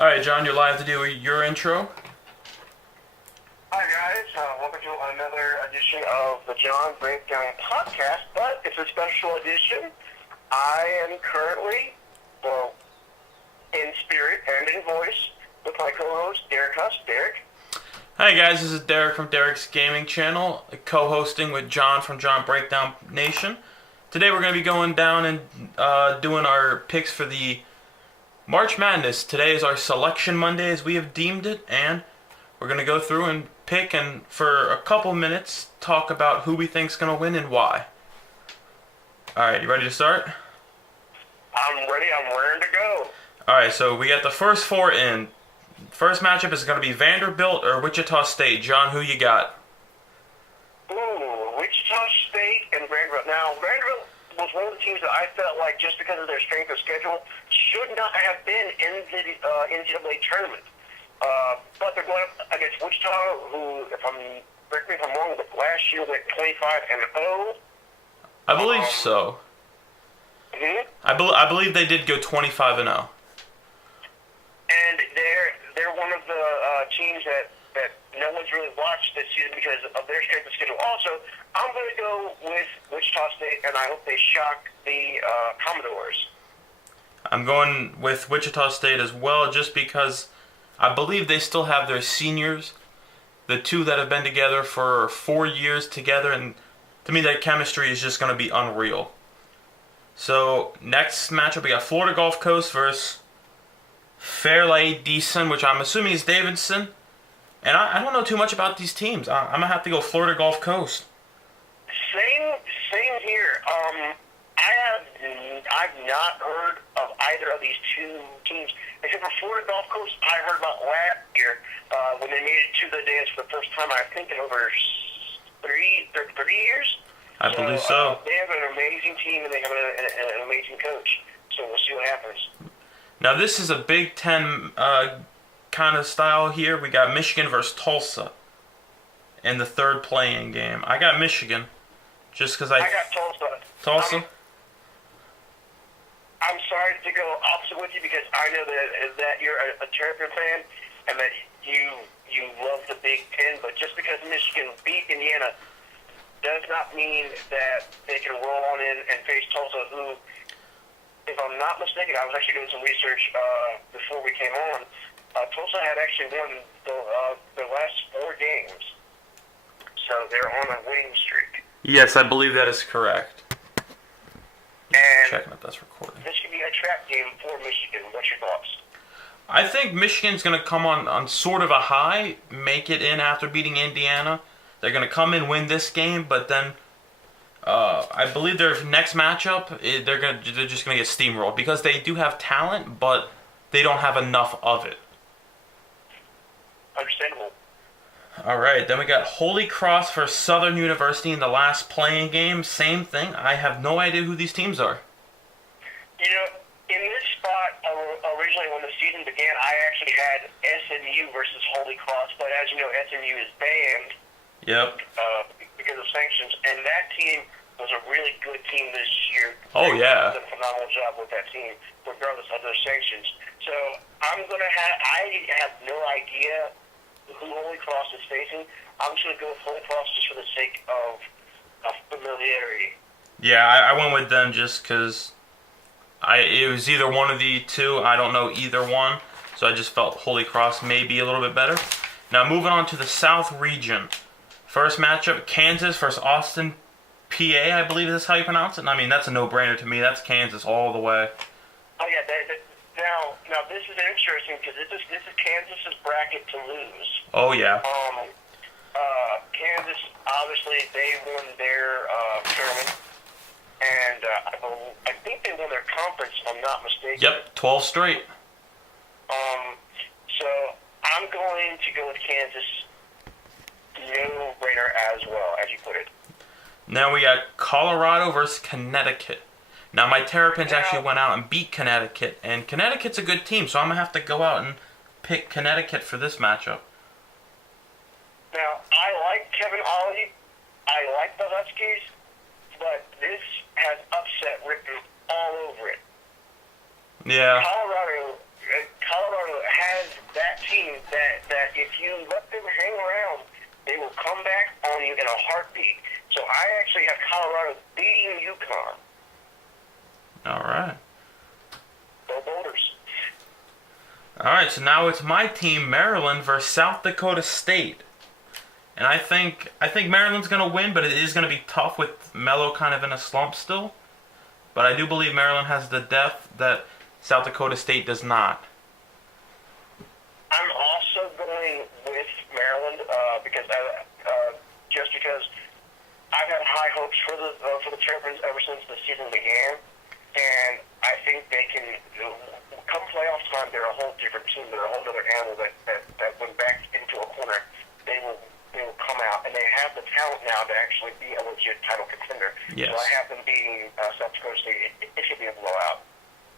All right, John, you're live to do your intro. Hi guys, welcome to another edition of the John Breakdown podcast, but it's a special edition. I am currently, well, in spirit and in voice, with my co-host, Derek Huss. Derek? Hi guys, this is Derek from Derek's Gaming Channel, co-hosting with John from John Breakdown Nation. Today we're going to be going down and doing our picks for the March Madness. Today is our Selection Monday, as we have deemed it, and we're going to go through and pick and for a couple minutes talk about who we think is going to win and why. Alright, you ready to start? I'm ready, I'm raring to go. Alright, so we got the first four in. First matchup is going to be Vanderbilt or Wichita State. John, who you got? Ooh, Wichita State and Vanderbilt. Now, Vanderbilt was one of the teams that I felt like, just because of their strength of schedule, should not have been in the NCAA tournament. But they're going up against Wichita, who, correct me if I'm wrong, but last year went 25-0. I believe so. Mm-hmm. I believe they did go 25-0. And they're one of the teams that no one's really watched this season because of their strength of schedule. Also, I'm going to go with Wichita State, and I hope they shock the Commodores. I'm going with Wichita State as well, just because I believe they still have their seniors, the two that have been together for 4 years together, and to me that chemistry is just going to be unreal. So, next matchup, we got Florida Gulf Coast versus Fairleigh Dickinson, which I'm assuming is Davidson. And I don't know too much about these teams. I'm going to have to go Florida Gulf Coast. Same here. I've not heard of either of these two teams, except for Florida Gulf Coast. I heard about last year when they made it to the dance for the first time, I think, in over 30 years. I believe so. They have an amazing team, and they have an amazing coach. So we'll see what happens. Now, this is a Big Ten kind of style here. We got Michigan versus Tulsa in the third playing game. I got Michigan, just because I got Tulsa. Tulsa? I'm sorry to go opposite with you because I know that you're a Terrapin fan and that you love the Big Ten, but just because Michigan beat Indiana does not mean that they can roll on in and face Tulsa, who, if I'm not mistaken, I was actually doing some research before we came on. Tulsa had actually won the last 4 games, so they're on a winning streak. Yes, I believe that is correct. And checking if that's recording. This could be a trap game for Michigan. What's your thoughts? I think Michigan's going to come on sort of a high, make it in after beating Indiana. They're going to come in, win this game, but then I believe their next matchup, they're just going to get steamrolled because they do have talent, but they don't have enough of it. Understandable. All right, then we got Holy Cross for Southern University in the last playing game. Same thing. I have no idea who these teams are. You know, in this spot, originally when the season began, I actually had SMU versus Holy Cross, but as you know, SMU is banned. Yep. Because of sanctions, and that team was a really good team this year. Oh, yeah. They did a phenomenal job with that team, regardless of those sanctions. So I have no idea who Holy Cross is facing. I'm just going to go with Holy Cross just for the sake of familiarity. Yeah, I went with them just because it was either one of the two. I don't know either one, so I just felt Holy Cross may be a little bit better. Now moving on to the South region. First matchup, Kansas versus Austin, PA, I believe that's how you pronounce it. I mean, that's a no-brainer to me. That's Kansas all the way. Oh, yeah. Now this is interesting because this is Kansas's bracket to lose. Oh, yeah. Kansas, obviously, they won their tournament, and I think they won their conference, if I'm not mistaken. Yep, 12 straight. So I'm going to go with Kansas. No-brainer as well, as you put it. Now we got Colorado versus Connecticut. Now my Terrapins actually went out and beat Connecticut, and Connecticut's a good team, so I'm going to have to go out and pick Connecticut for this matchup. Now, I like Kevin Ollie. I like the Huskies, but this has upset written all over it. Yeah. Colorado has you let them hang around, they will come back on you in a heartbeat. So I actually have Colorado beating UConn. All right. Go Boulders. All right, so now it's my team, Maryland versus South Dakota State. And I think Maryland's going to win, but it is going to be tough with Melo kind of in a slump still. But I do believe Maryland has the depth that South Dakota State does not. I'm also going with Maryland because I've had high hopes for the Terrapins ever since the season began, and I think they can come playoff time. They're a whole different team. They're a whole other animal that when backed into a corner, they will come out, and they have the talent now to actually be a legit title contender. Yes. So I have them beating South Dakota State. It should be a blowout.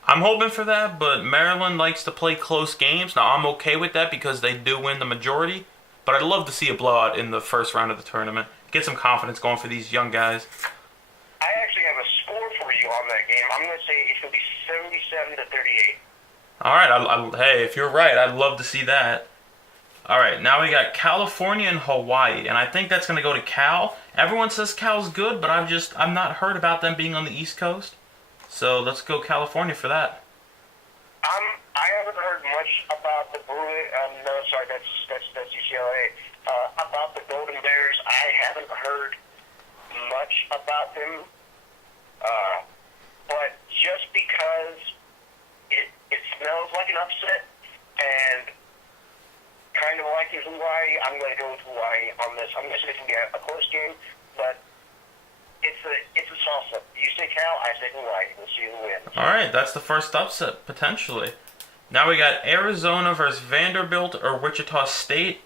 I'm hoping for that, but Maryland likes to play close games. Now, I'm okay with that because they do win the majority, but I'd love to see a blowout in the first round of the tournament. Get some confidence going for these young guys. I actually have a score for you on that game. I'm going to say it's going to be 77-38. All right, hey, if you're right, I'd love to see that. All right, now we got California and Hawaii, and I think that's going to go to Cal. Everyone says Cal's good, but I've not heard about them being on the East Coast. So let's go California for that. I haven't heard much about the Bruins. No, sorry, that's UCLA. About the Golden Bears, I haven't heard much about them. But just because it smells like an upset and kind of like in Hawaii, I'm going to go with Hawaii on this. I'm going to say it's going to be a close game, but it's a toss-up. You say Cal, I say Hawaii. We'll see who wins. All right, that's the first upset, potentially. Now we got Arizona versus Vanderbilt or Wichita State.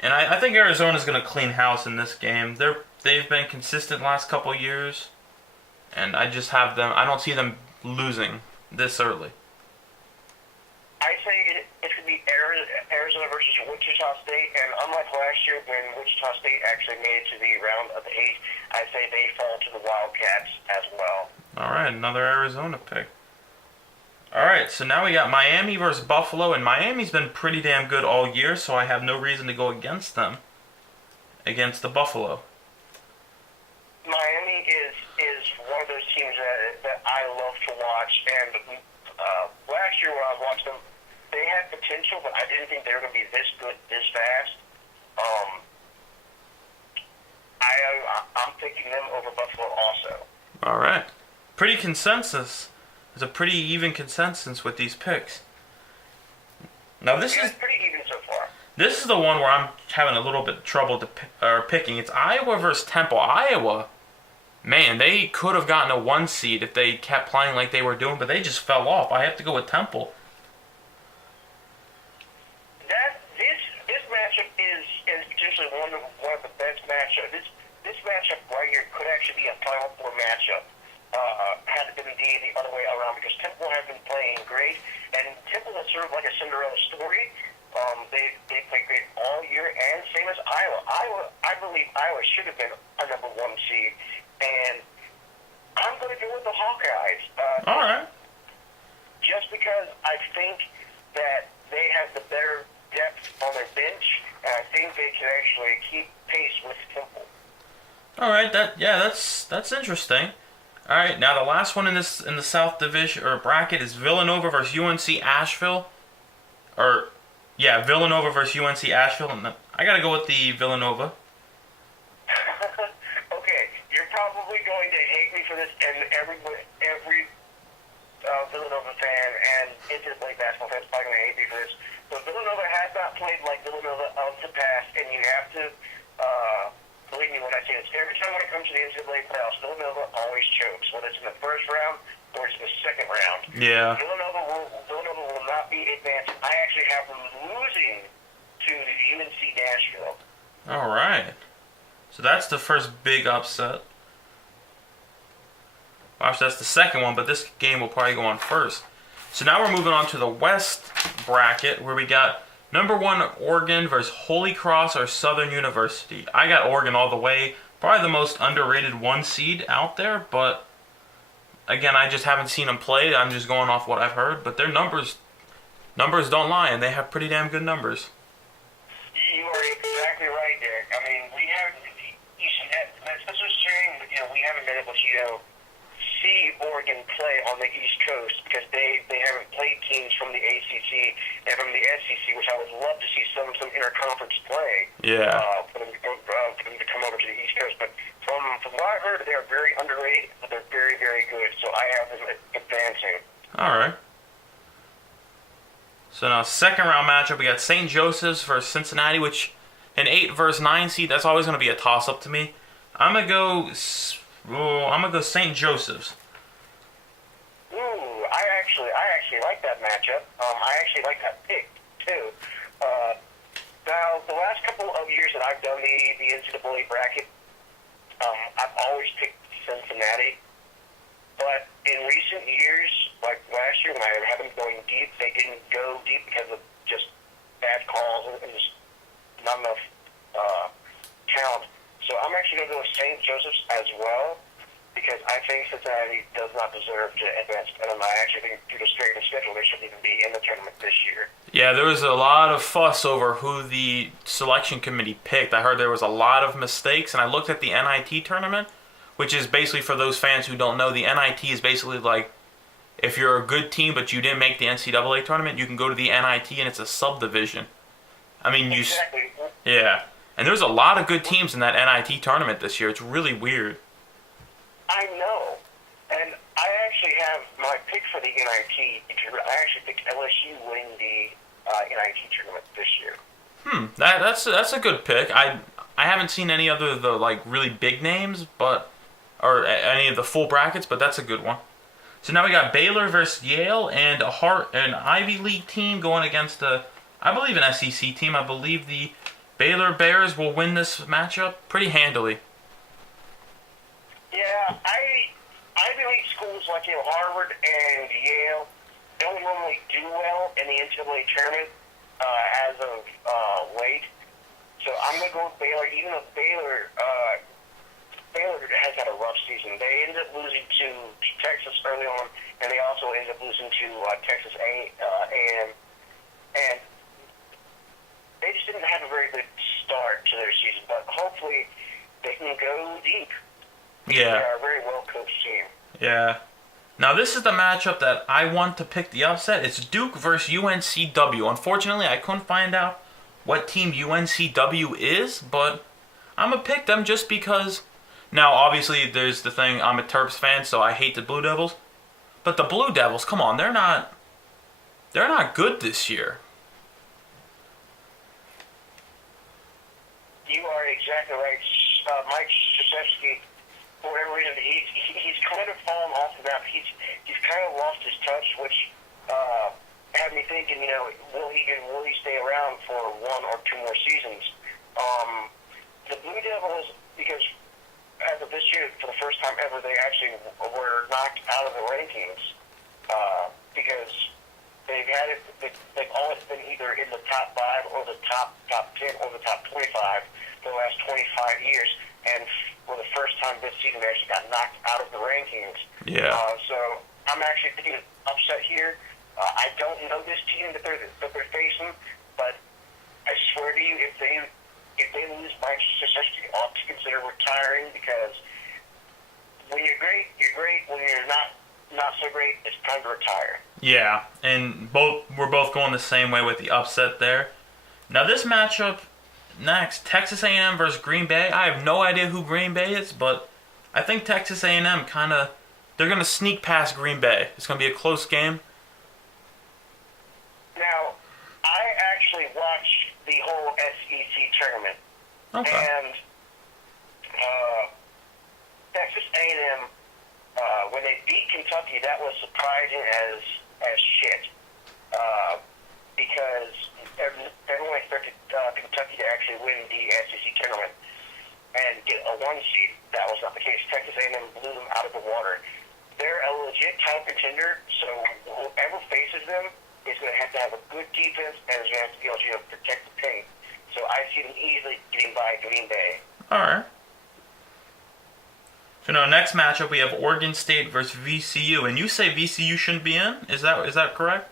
And I think Arizona's going to clean house in this game. They've been consistent last couple years. And I just have them. I don't see them losing this early. I say it could be Arizona versus Wichita State, and unlike last year when Wichita State actually made it to the round of 8, I say they fall to the Wildcats as well. All right, another Arizona pick. All right, so now we got Miami versus Buffalo, and Miami's been pretty damn good all year, so I have no reason to go against them, against the Buffalo. Miami is one of those teams that I love to watch, and last year when I was watching them, they had potential, but I didn't think they were going to be this good this fast. I'm picking them over Buffalo also. All right. Pretty consensus. There's a pretty even consensus with these picks. Now this is pretty even so far. This is the one where I'm having a little bit of trouble picking. It's Iowa versus Temple. Iowa, man, they could have gotten a 1 seed if they kept playing like they were doing, but they just fell off. I have to go with Temple. This matchup is potentially one of the best matchups. This matchup right here could actually be a Final Four matchup. Had it been the other way around, because Temple has been playing great, and Temple is sort of like a Cinderella story. They play great all year, and same as Iowa. I believe Iowa should have been a number 1 seed, and I'm going to go with the Hawkeyes. All right. Just because I think that they have the better depth on their bench, and I think they can actually keep pace with Temple. All right. That's interesting. All right. Now the last one in the South Division or bracket is Villanova versus UNC Asheville, Villanova versus UNC Asheville, and I gotta go with the Villanova. Okay, you're probably going to hate me for this, and every Villanova fan and NCAA basketball fans probably going to hate me for this. But Villanova has not played like Villanova of the past, and you have to believe me when I say this. Every time when it comes to the NCAA playoffs, Villanova always chokes, whether it's in the first round or it's in the second round. Yeah. Villanova will not be advancing. I actually have them losing to UNC Nashville. All right. So that's the first big upset. Actually, that's the second one, but this game will probably go on first. So now we're moving on to the West bracket, where we got number 1 Oregon versus Holy Cross or Southern University. I got Oregon all the way. Probably the most underrated 1 seed out there, but again, I just haven't seen them play. I'm just going off what I've heard, but their numbers don't lie, and they have pretty damn good numbers. we haven't been able to, see Oregon play on the East Coast because they haven't played teams from the ACC and from the SEC, which I would love to see some interconference play. Yeah. For them to come over to the East Coast. But from what I heard, they are very underrated, but they're very, very good. So I have them advancing. All right. So now, second round matchup, we got St. Joseph's versus Cincinnati, which an 8 versus 9 seed, that's always going to be a toss up to me. I'm gonna go St. Joseph's. Ooh, I actually like that matchup. I actually like that pick too. Now, the last couple of years that I've done the NCAA bracket, I've always picked Cincinnati. But in recent years, like last year when I had them going deep, they didn't go deep because of just bad calls and just not enough talent. So I'm actually going to go with St. Joseph's as well because I think Cincinnati does not deserve to advance. And I actually think due to straight of schedule, they shouldn't even be in the tournament this year. Yeah, there was a lot of fuss over who the selection committee picked. I heard there was a lot of mistakes, and I looked at the NIT tournament, which is basically, for those fans who don't know, the NIT is basically like if you're a good team but you didn't make the NCAA tournament, you can go to the NIT and it's a subdivision. I mean, Exactly. Yeah. And there's a lot of good teams in that NIT tournament this year. It's really weird. I know. And I actually have my pick for the NIT. I actually picked LSU winning the NIT tournament this year. That's a good pick. I haven't seen any other of the like really big names, or any of the full brackets, but that's a good one. So now we got Baylor versus Yale and an Ivy League team going against I believe an SEC team. I believe the Baylor Bears will win this matchup pretty handily. Yeah, Ivy League schools like Harvard and Yale don't normally do well in the NCAA tournament as of late. So I'm going to go with Baylor, even though Baylor has had a rough season. They ended up losing to Texas early on, and they also ended up losing to Texas A&M. And they just didn't have a very good start to their season, but hopefully they can go deep. Yeah. They're a very well-coached team. Yeah. Now this is the matchup that I want to pick the upset. It's Duke versus UNCW. Unfortunately, I couldn't find out what team UNCW is, but I'm going to pick them just because. Now, obviously, there's the thing, I'm a Terps fan, so I hate the Blue Devils. But the Blue Devils, come on, they're not good this year. You are exactly right. Mike Krzyzewski, for whatever reason, he's kind of fallen off the map. He's kind of lost his touch, which had me thinking, will he stay around for 1 or 2 more seasons? The Blue Devils, because as of this year, for the first time ever, they actually were knocked out of the rankings because they've always been either in the top 5 or the top 10 or the top 25 for the last 25 years, and for the first time this season, they actually got knocked out of the rankings. Yeah. So I'm actually thinking upset here. I don't know this team that they're facing, but I swear to you, if they lose Mike Krzyzewski, ought to consider retiring because when you're great, you're great. When you're not so great, it's time to retire. Yeah, and we're both going the same way with the upset there. Now this matchup next, Texas A&M versus Green Bay. I have no idea who Green Bay is, but I think Texas A&M they're going to sneak past Green Bay. It's going to be a close game. Now, I actually watched the whole SEC tournament. Okay. And Texas A&M, when they beat Kentucky, that was surprising as shit. Because everyone expected Kentucky to actually win the SEC tournament and get a 1 seed. That was not the case. Texas A&M blew them out of the water. They're a legit title contender, so whoever faces them is going to have a good defense and is going to have to be able to protect the paint. So I see them easily getting by Green Bay. All right. So now next matchup we have Oregon State versus VCU, and you say VCU shouldn't be in? Is that correct?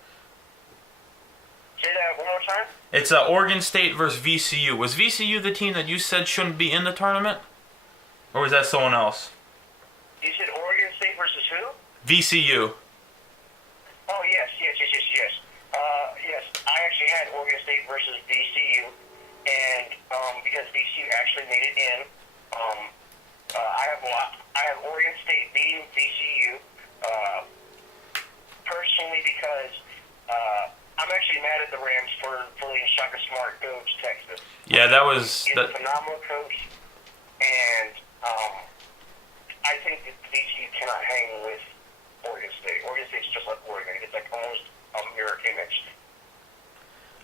Say that one more time. It's Oregon State versus VCU. Was VCU the team that you said shouldn't be in the tournament, or was that someone else? You said Oregon State versus who? VCU. Oh, yes. Yes, I actually had Oregon State versus VCU, and because VCU actually made it in, I have Oregon State beating VCU, personally because I'm actually mad at the Rams for letting Shaka Smart go to Texas. Yeah, that was... He's a phenomenal coach, and I think that VCU cannot hang with Oregon State. Oregon State's just like Oregon. It's like almost a mirror image.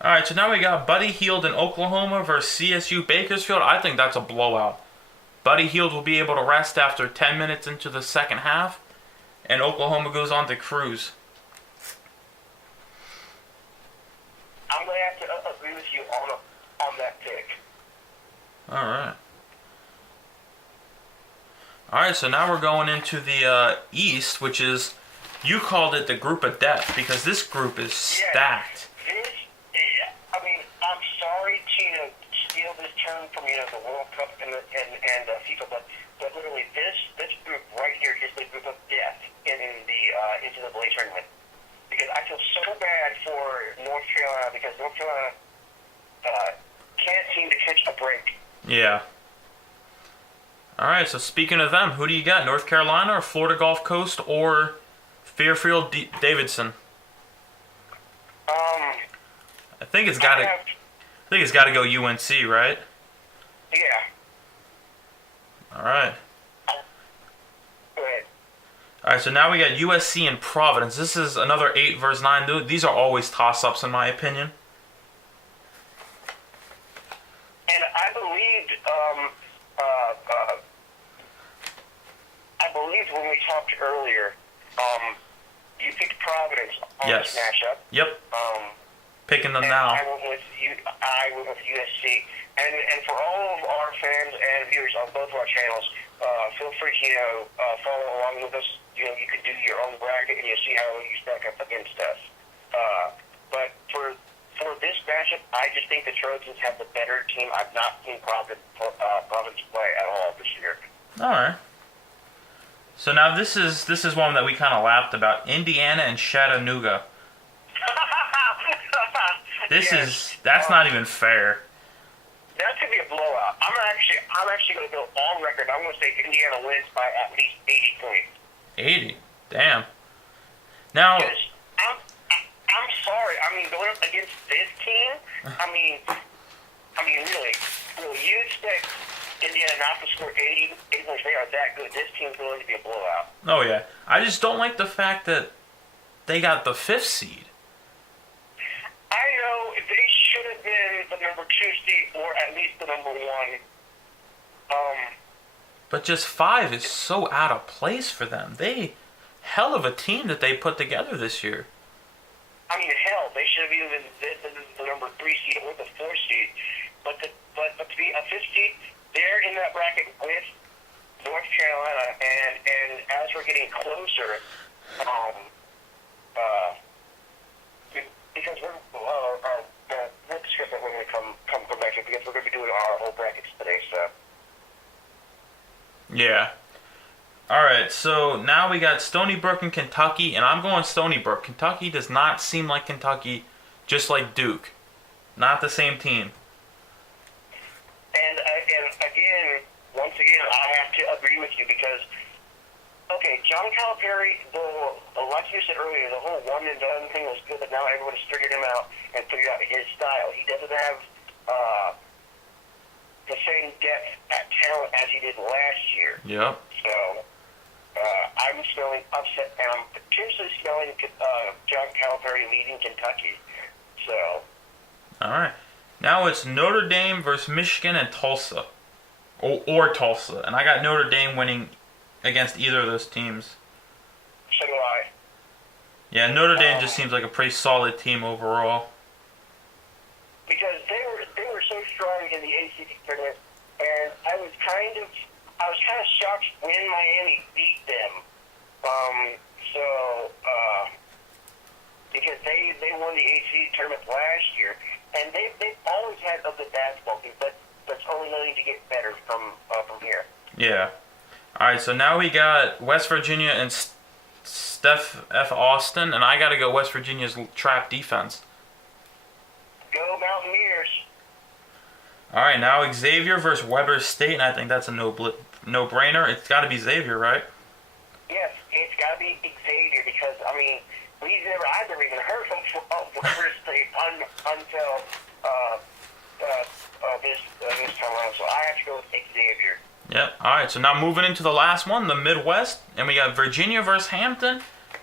All right, so now we got Buddy Hield in Oklahoma versus CSU Bakersfield. I think that's a blowout. Buddy Hield will be able to rest after 10 minutes into the second half, and Oklahoma goes on to cruise. I'm going to have to agree with you on that pick. All right. All right, so now we're going into the East, which is, you called it the group of death, because this group is stacked. I'm sorry to steal this term from the World Cup and FIFA, but literally this group right here is the group of death in the NCAA tournament. Because I feel so bad for North Carolina because North Carolina can't seem to catch a break. Yeah. All right, so speaking of them, who do you got? North Carolina or Florida Gulf Coast or Fairfield Davidson? I think it's got to go UNC, right? Yeah. All right. Go ahead. All right, so now we got USC and Providence. This is another 8 versus 9. These are always toss-ups in my opinion. And I believed when we talked earlier, you picked Providence on this matchup. Yep. Picking them now. I went with USC. And for all of our fans and viewers on both of our channels, feel free to follow along with us. You can do your own bracket and you'll see how you stack up against us. But for this matchup, I just think the Trojans have the better team. I've not seen Providence play at all this year. All right. So now this is one that we kind of laughed about. Indiana and Chattanooga. That's not even fair. That could be a blowout. I'm actually going to go on record. I'm going to say Indiana wins by at least 80 points. 80? Damn. Now... I'm sorry. Going up against this team, really, you expect Indiana not to score 80 points. They are that good. This team's going to be a blowout. Oh, yeah. I just don't like the fact that they got the 5th seed. I know they should have been the number 2 seed or at least the number 1. But just 5 is so out of place for them. Hell of a team that they put together this year. Hell, they should have even been the number 3 seed or the 4 seed. But to be a 5th seed, they're in that bracket with North Carolina. And as we're getting closer, because we'll discuss it when we come back here because we're going to be doing our whole brackets today. So. Yeah. All right, so now we got Stony Brook and Kentucky, and I'm going Stony Brook. Kentucky does not seem like Kentucky, just like Duke. Not the same team. And once again, I have to agree with you because, okay, John Calipari, like you said earlier, the whole one and done thing was good, but now everyone's figured him out and figured out his style. He doesn't have the same depth at talent as he did last year. Yep. So I'm smelling upset, and I'm potentially smelling John Calipari leading Kentucky. So. All right. Now it's Notre Dame versus Michigan and Tulsa. Or Tulsa. And I got Notre Dame winning against either of those teams. So do I. Yeah, Notre Dame just seems like a pretty solid team overall. Because they were so strong in the ACC tournament, and I was kind of shocked when Miami beat them. Because they won the ACC tournament last year, and they've always had a good basketball team, but that's only going to get better from here. Yeah. All right, so now we got West Virginia and Steph F. Austin, and I got to go West Virginia's trap defense. Go Mountaineers. All right, now Xavier versus Weber State, and I think that's a no-brainer. It's got to be Xavier, right? Yes, it's got to be Xavier because, I mean, I've never even heard of Weber State until this time around, so I have to go with Xavier. Yep. All right, so now moving into the last one, the Midwest, and we got Virginia versus Hampton,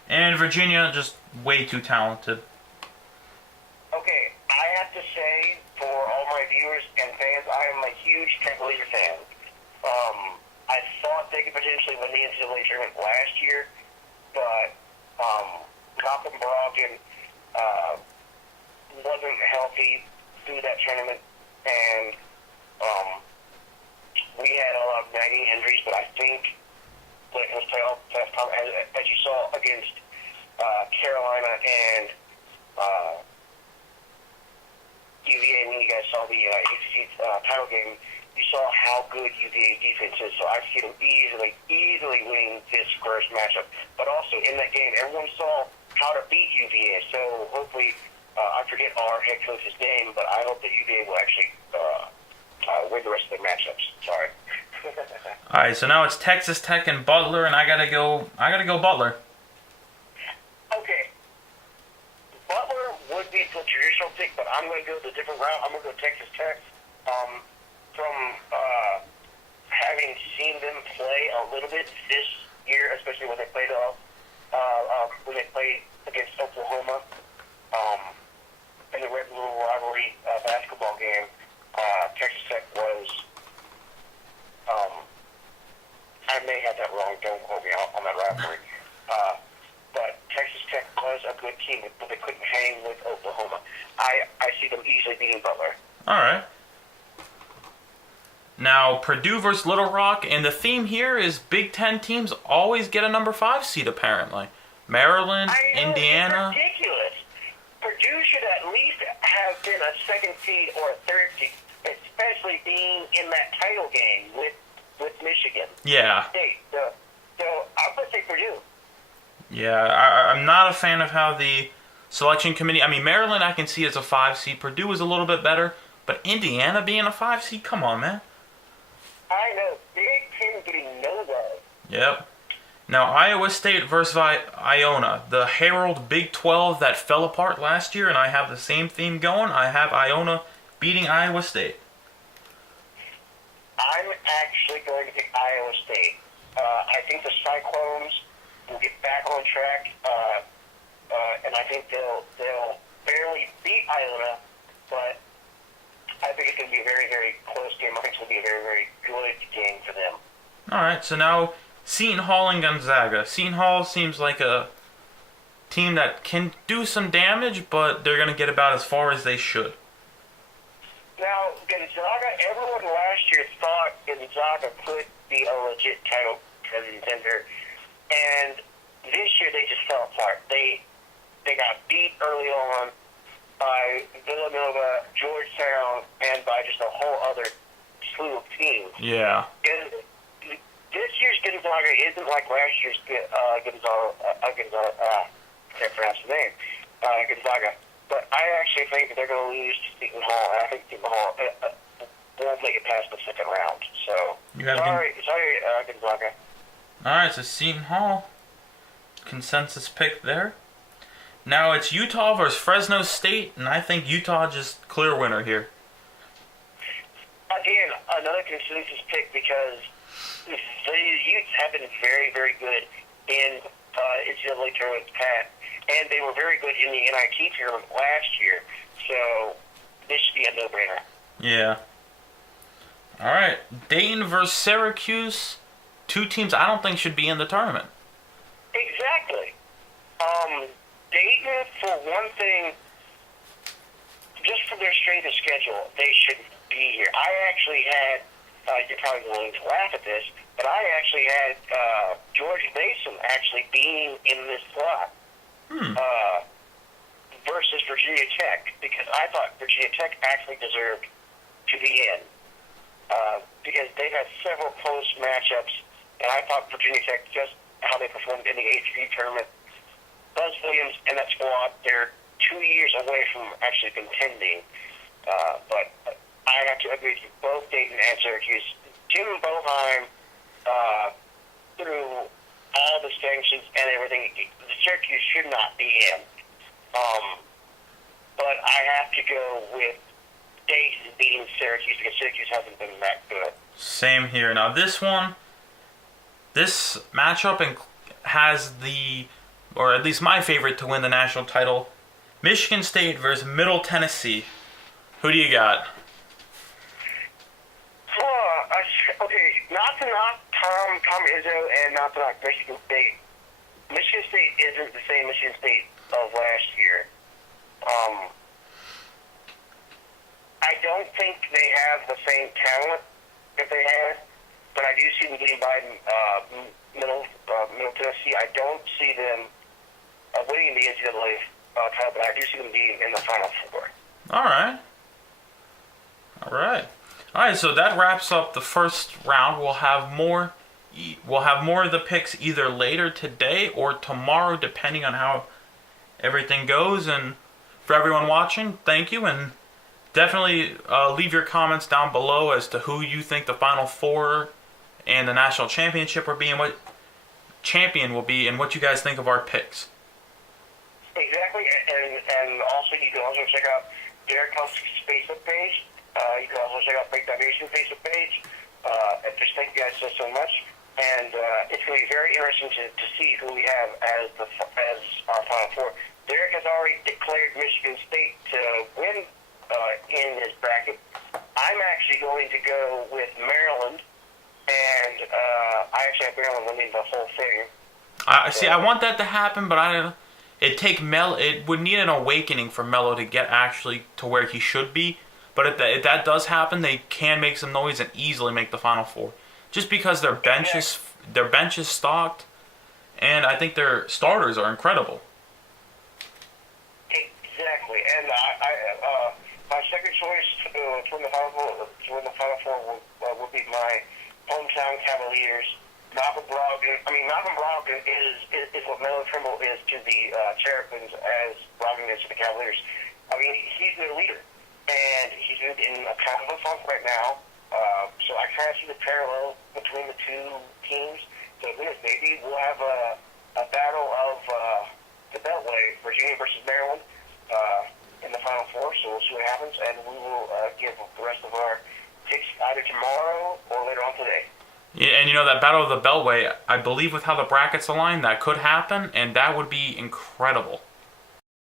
and Virginia just way too talented. Okay, I have to say, for all my viewers and fans, I am a huge Tech Leader fan. I thought they could potentially win the NCAA tournament last year, but Malcolm Brogdon wasn't healthy through that tournament, and we had a lot of nagging injuries, but I think when it was playoff time, as you saw against Carolina and UVA, when you guys saw the ACC title game, you saw how good UVA defense is. So I see them easily winning this first matchup. But also in that game, everyone saw how to beat UVA. So hopefully, I forget our head coach's name, but I hope that UVA will actually win the rest of their matchups. Sorry. All right, so now it's Texas Tech and Butler, and I gotta go Butler. Okay. Butler would be the traditional pick, but I'm going to go the different route. I'm going to go Texas Tech. From having seen them play a little bit this year, especially when they played against Oklahoma in the Red Blue rivalry basketball game, Texas Tech was. I may have that wrong. Don't quote me on that rivalry. But Texas Tech was a good team, but they couldn't hang with Oklahoma. I see them easily beating Butler. All right. Now, Purdue versus Little Rock, and the theme here is Big Ten teams always get a number 5 seed, apparently. Maryland, Indiana. It's ridiculous. Purdue should at least have been a second seed or a third seed, especially being in that title game with Michigan. Yeah. So I'm going to say Purdue. Yeah, I'm not a fan of how the selection committee... I mean, Maryland I can see as a 5 seed. Purdue is a little bit better, but Indiana being a 5 seed? Come on, man. I know. Big Ten getting no love. Yep. Now, Iowa State versus Iona. The Herald Big 12 that fell apart last year, and I have the same theme going. I have Iona beating Iowa State. I'm actually going to pick Iowa State. I think the Cyclones will get back on track, and I think they'll barely beat Iona, but I think it's going to be a very, very close game. I think it's going to be a very, very good game for them. All right, so now Seton Hall and Gonzaga. Seton Hall seems like a team that can do some damage, but they're going to get about as far as they should. Now, Gonzaga, everyone last year thought Gonzaga could be a legit title contender, and this year they just fell apart. They got beat early on by Villanova, Georgetown, and by just a whole other slew of teams. Yeah. And this year's Gonzaga isn't like last year's Gonzaga. I can't pronounce the name. Gonzaga. But I actually think that they're going to lose to Seton Hall, and I think Seton Hall won't make it past the second round. So, sorry, Gonzaga. All right, so Seton Hall, consensus pick there. Now it's Utah versus Fresno State, and I think Utah just clear winner here. Again, another consensus pick because the Utes have been very, very good in NCAA tournaments past, and they were very good in the NIT tournament last year. So this should be a no-brainer. Yeah. All right, Dayton versus Syracuse. 2 teams I don't think should be in the tournament. Exactly. Dayton, for one thing, just for their strength of schedule, they should be here. I actually had, you're probably going to laugh at this, but I actually had George Mason actually being in this slot versus Virginia Tech, because I thought Virginia Tech actually deserved to be in. Because they've had several close matchups and I thought Virginia Tech, just how they performed in the ACC tournament, Buzz Williams and that squad, they're 2 years away from actually contending. But I have to agree with both Dayton and Syracuse. Jim Boeheim, through all the sanctions and everything, Syracuse should not be in. But I have to go with Dayton beating Syracuse because Syracuse hasn't been that good. Same here. Now this matchup has or at least my favorite to win the national title, Michigan State versus Middle Tennessee. Who do you got? Okay, not to knock Tom Izzo and not to knock Michigan State. Michigan State isn't the same Michigan State of last year. I don't think they have the same talent that they had, but I do see them getting by Middle Tennessee. I don't see them winning the NCAA title, but I do see them being in the Final Four. All right. So that wraps up the first round. We'll have more of the picks either later today or tomorrow, depending on how everything goes. And for everyone watching, thank you, and definitely leave your comments down below as to who you think the Final Four and the national championship will be, and what champion will be, and what you guys think of our picks. Exactly, and also you can also check out Derek Husk's Facebook page. You can also check out Breakdown Nation Facebook page. Just thank you guys so much, and it's going to be very interesting to see who we have as our Final Four. Derek has already declared Michigan State to win in his bracket. I'm actually going to go with Maryland, and I actually have Maryland winning the whole thing. I want that to happen, but it would need an awakening for Melo to get actually to where he should be. But if that does happen, they can make some noise and easily make the Final Four, just because their bench is stocked, and I think their starters are incredible. Exactly, and my second choice to win the Final Four will be my hometown Cavaliers. Malcolm Brogdon is what Melo Trimble is to the Terrapins as Brogdon is to the Cavaliers. I mean, he's their leader, and he's in a kind of a funk right now. So I kind of see the parallel between the two teams. So maybe we'll have a battle of the Beltway, Virginia versus Maryland, in the Final Four. So we'll see what happens, and we will give the rest of our picks either tomorrow or later on today. Yeah, and that battle of the Beltway, I believe with how the brackets align, that could happen, and that would be incredible.